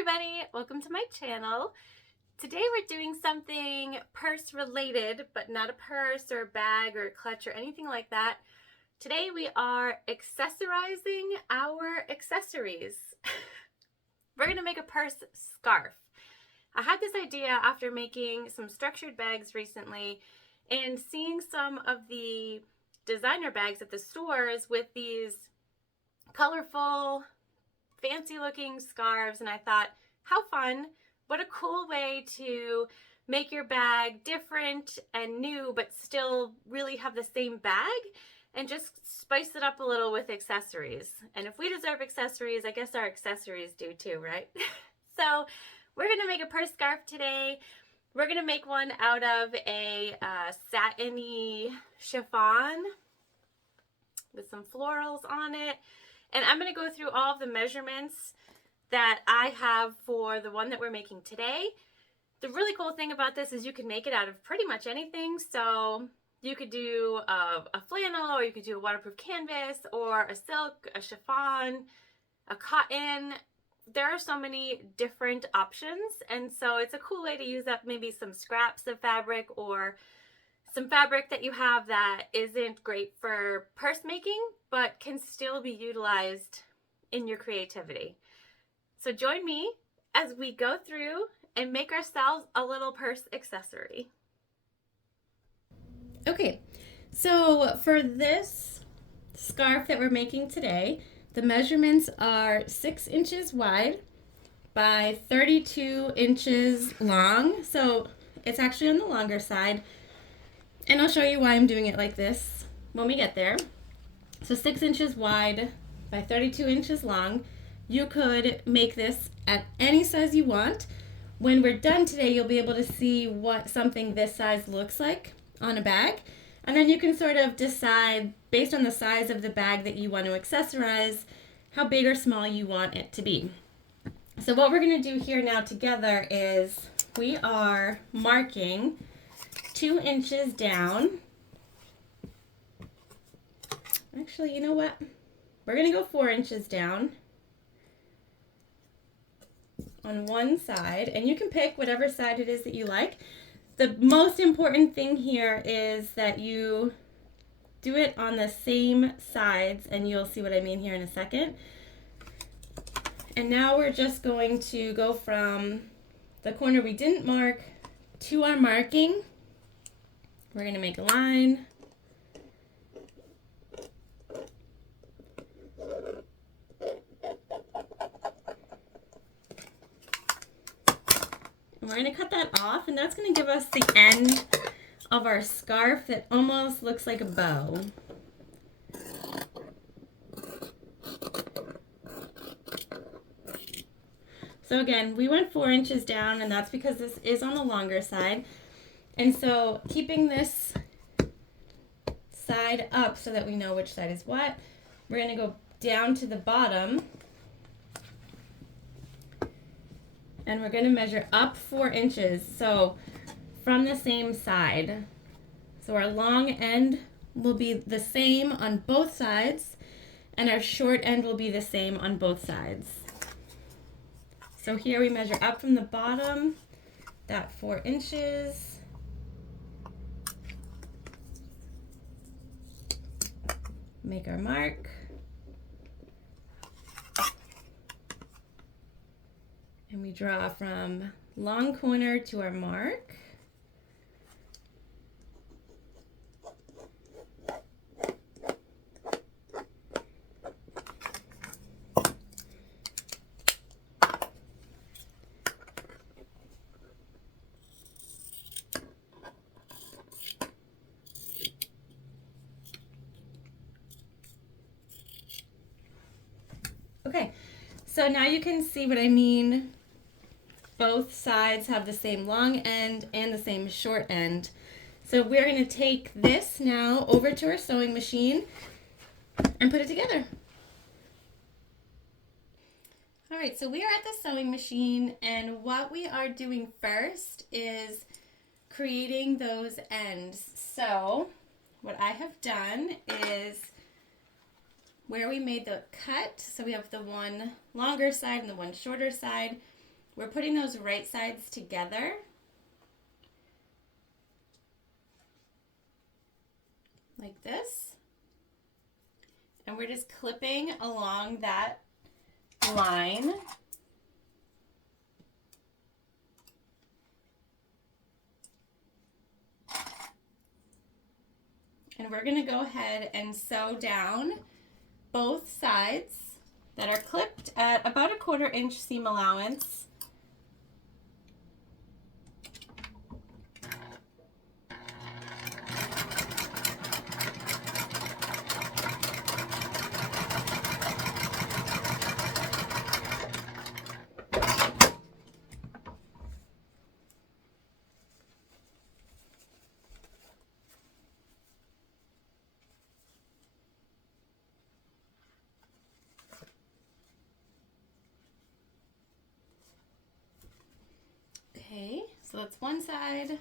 everybody, welcome to my channel. Today we're doing something purse related, but not a purse or a bag or a clutch or anything like that. Today we are accessorizing our accessories. We're gonna make a purse scarf. I had this idea after making some structured bags recently and seeing some of the designer bags at the stores with these colorful, fancy looking scarves, and I thought, how fun, what a cool way to make your bag different and new but still really have the same bag and just spice it up a little with accessories. And if we deserve accessories, I guess our accessories do too, right? So we're gonna make a purse scarf today. We're gonna make one out of a satiny chiffon with some florals on it. And I'm going to go through all of the measurements that I have for the one that we're making today. The really cool thing about this is you can make it out of pretty much anything. So you could do a flannel, or you could do a waterproof canvas, or a silk, a chiffon, a cotton. There are so many different options. And so it's a cool way to use up maybe some scraps of fabric or some fabric that you have that isn't great for purse making, but can still be utilized in your creativity. So join me as we go through and make ourselves a little purse accessory. Okay, so for this scarf that we're making today, the measurements are 6 inches wide by 32 inches long. So it's actually on the longer side. And I'll show you why I'm doing it like this when we get there. So 6 inches wide by 32 inches long. You could make this at any size you want. When we're done today, you'll be able to see what something this size looks like on a bag. And then you can sort of decide, based on the size of the bag that you want to accessorize, how big or small you want it to be. So what we're going to do here now together is we are marking 2 inches down. Actually, you know what? We're going to go 4 inches down on one side, and you can pick whatever side it is that you like. The most important thing here is that you do it on the same sides, and you'll see what I mean here in a second. And now we're just going to go from the corner we didn't mark to our marking. We're going to make a line. And we're going to cut that off, and that's going to give us the end of our scarf that almost looks like a bow. So again, we went 4 inches down, and that's because this is on the longer side. And so keeping this side up so that we know which side is what, we're going to go down to the bottom, and we're going to measure up 4 inches, so from the same side. So our long end will be the same on both sides, and our short end will be the same on both sides. So here we measure up from the bottom, that 4 inches. Make our mark. And we draw from long corner to our mark. Okay, so now you can see what I mean. Both sides have the same long end and the same short end. So we're going to take this now over to our sewing machine and put it together. All right, so we are at the sewing machine, and what we are doing first is creating those ends. So what I have done is where we made the cut, so we have the one longer side and the one shorter side, we're putting those right sides together. Like this. And we're just clipping along that line. And we're going to go ahead and sew down both sides that are clipped at about a 1/4 inch seam allowance. Okay, so that's one side.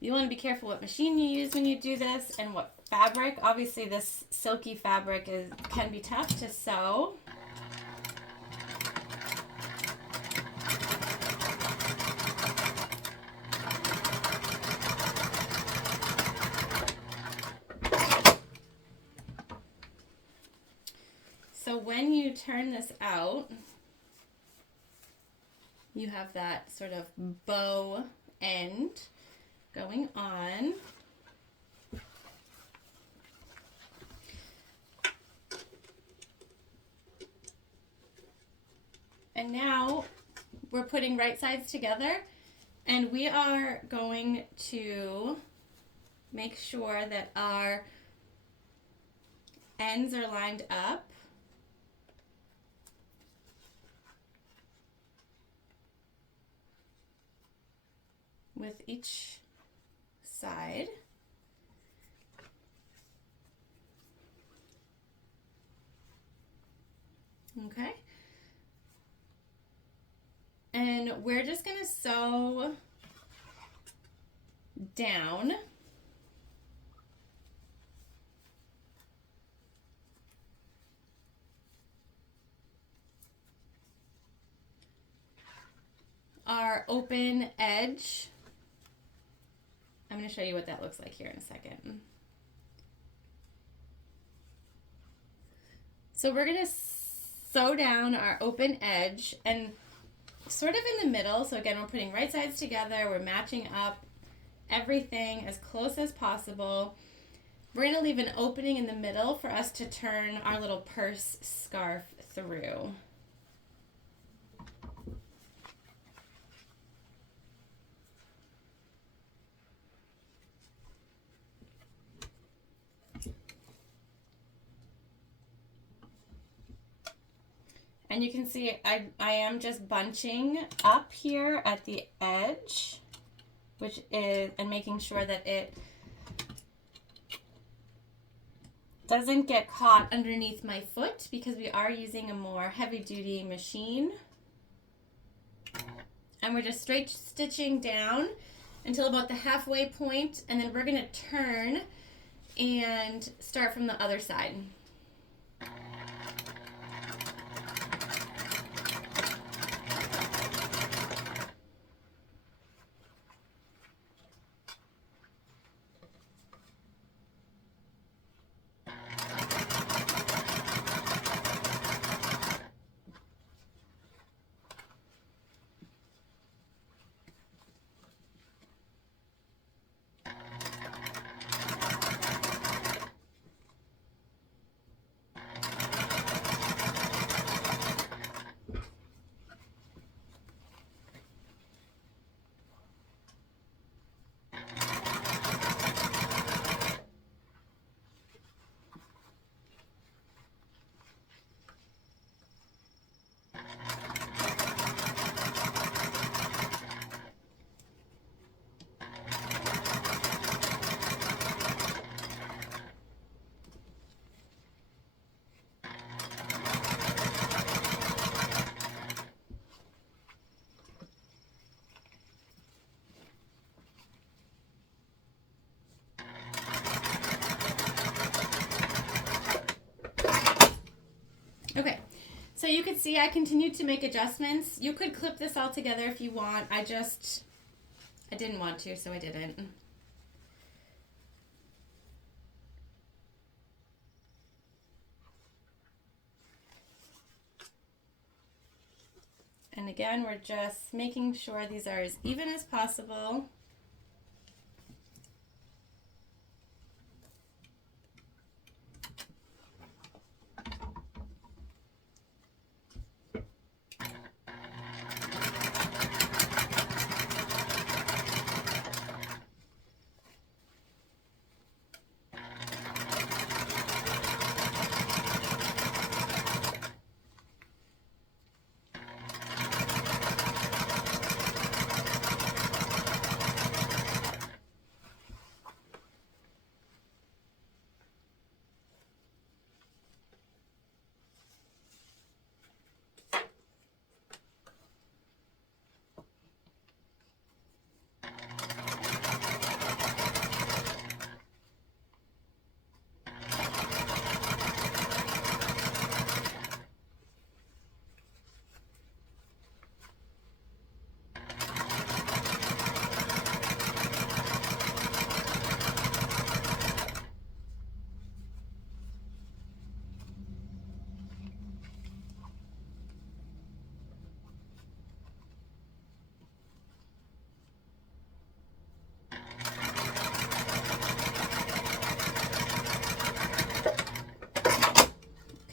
You want to be careful what machine you use when you do this and what fabric. Obviously this silky fabric can be tough to sew. So when you turn this out, you have that sort of bow end going on. And now we're putting right sides together, and we are going to make sure that our ends are lined up. With each side. Okay. And we're just going to sew down. Our open edge. I'm going to show you what that looks like here in a second. So we're going to sew down our open edge and sort of in the middle. So again, we're putting right sides together. We're matching up everything as close as possible. We're going to leave an opening in the middle for us to turn our little purse scarf through. And you can see I am just bunching up here at the edge, which is, and making sure that it doesn't get caught underneath my foot because we are using a more heavy-duty machine. And we're just straight stitching down until about the halfway point, and then we're going to turn and start from the other side. So you could see I continued to make adjustments. You could clip this all together if you want. I didn't want to, so I didn't. And again, we're just making sure these are as even as possible.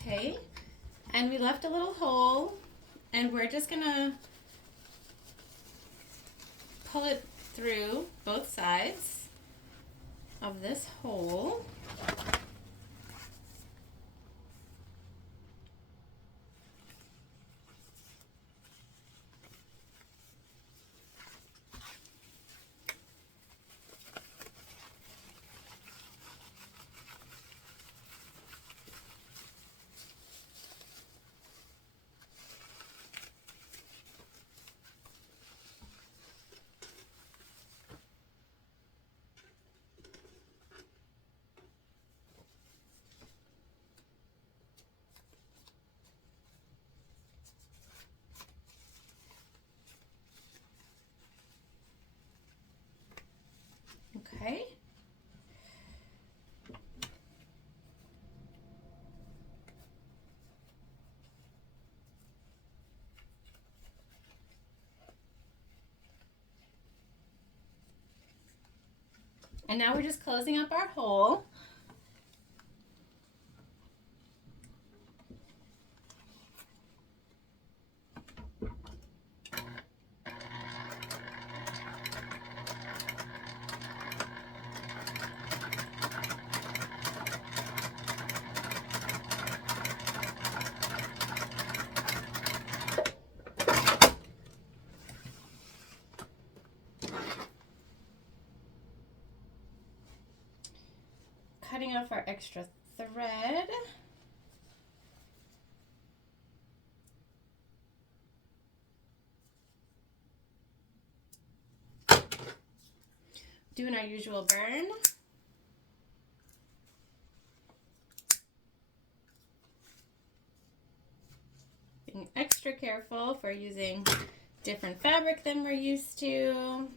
Okay, and we left a little hole, and we're just gonna pull it through both sides of this hole. Okay. And now we're just closing up our hole. Cutting off our extra thread. Doing our usual burn. Being extra careful for using different fabric than we're used to.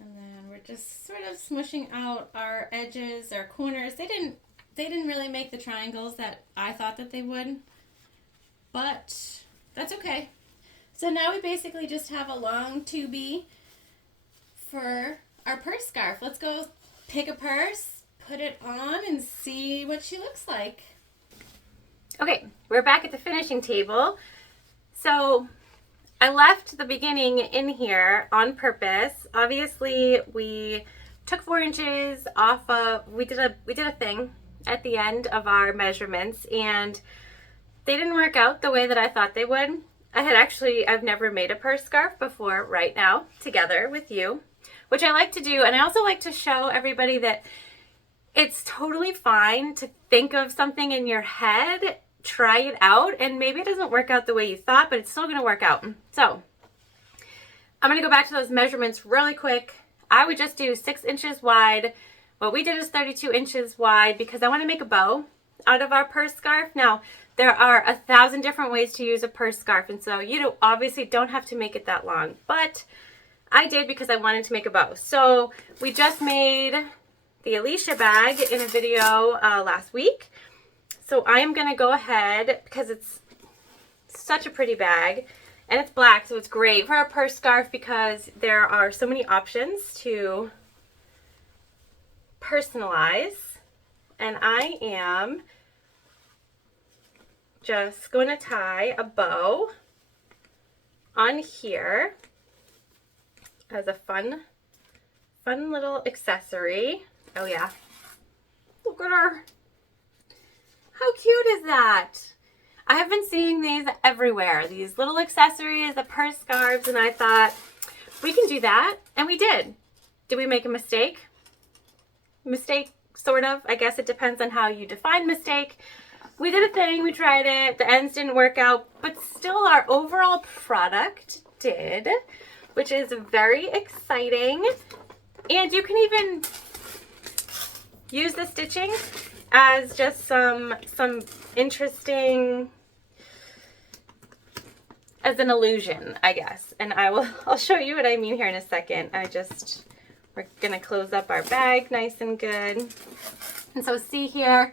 And then we're just sort of smushing out our edges, our corners. They didn't really make the triangles that I thought that they would, but that's okay. So now we basically just have a long 2B for our purse scarf. Let's go pick a purse, put it on, and see what she looks like. Okay, we're back at the finishing table. So I left the beginning in here on purpose. Obviously, we took 4 inches off of, we did a thing at the end of our measurements, and they didn't work out the way that I thought they would. I've never made a purse scarf before right now together with you, which I like to do. And I also like to show everybody that it's totally fine to think of something in your head, try it out, and maybe it doesn't work out the way you thought, but it's still going to work out. So I'm going to go back to those measurements really quick. I would just do 6 inches wide. What we did is 32 inches wide because I want to make a bow out of our purse scarf. Now, there are 1,000 different ways to use a purse scarf, and so you obviously don't have to make it that long, but I did because I wanted to make a bow. So we just made the Alicia bag in a video last week. So I am going to go ahead, because it's such a pretty bag, and it's black, so it's great for a purse scarf because there are so many options to personalize. And I am just going to tie a bow on here as a fun little accessory. Oh yeah, look at her. How cute is that? I have been seeing these everywhere, these little accessories, the purse scarves, and I thought we can do that, and we did. Did we make a mistake? Mistake, sort of. I guess it depends on how you define mistake. We did a thing, we tried it, the ends didn't work out, but still our overall product did, which is very exciting. And you can even use the stitching as just some interesting, as an illusion, I guess. And I'll show you what I mean here in a second. We're gonna close up our bag nice and good. And so see here,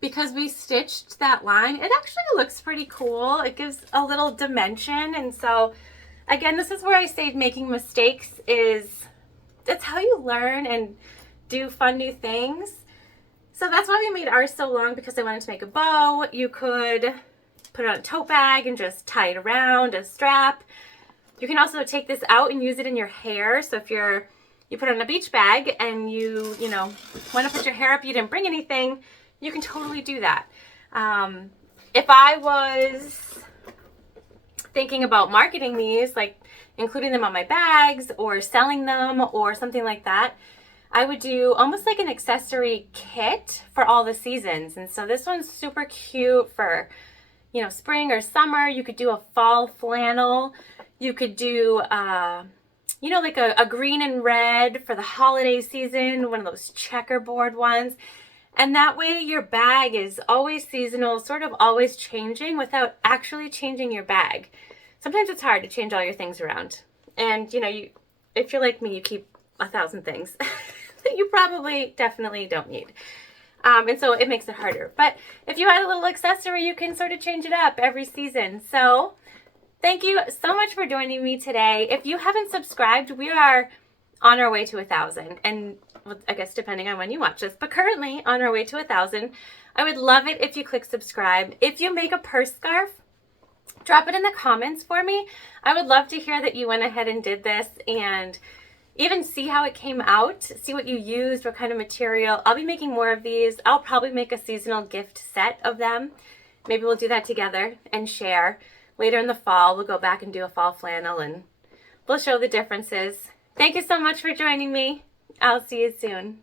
because we stitched that line, it actually looks pretty cool. It gives a little dimension. And so again, this is where I say making mistakes that's how you learn and do fun new things. So that's why we made ours so long, because I wanted to make a bow. You could put it on a tote bag and just tie it around a strap. You can also take this out and use it in your hair. So if you put it on a beach bag and you want to put your hair up, you didn't bring anything, you can totally do that. If I was thinking about marketing these, like including them on my bags or selling them or something like that, I would do almost like an accessory kit for all the seasons. And so this one's super cute for, spring or summer. You could do a fall flannel. You could do, like a green and red for the holiday season, one of those checkerboard ones. And that way your bag is always seasonal, sort of always changing without actually changing your bag. Sometimes it's hard to change all your things around. And, if you're like me, you keep 1,000 things that you probably definitely don't need. And so it makes it harder. But if you add a little accessory, you can sort of change it up every season. So thank you so much for joining me today. If you haven't subscribed, we are on our way to 1,000. And I guess depending on when you watch this, but currently on our way to 1,000. I would love it if you click subscribe. If you make a purse scarf, drop it in the comments for me. I would love to hear that you went ahead and did this, and even see how it came out, see what you used, what kind of material. I'll be making more of these. I'll probably make a seasonal gift set of them. Maybe we'll do that together and share. Later in the fall, we'll go back and do a fall flannel and we'll show the differences. Thank you so much for joining me. I'll see you soon.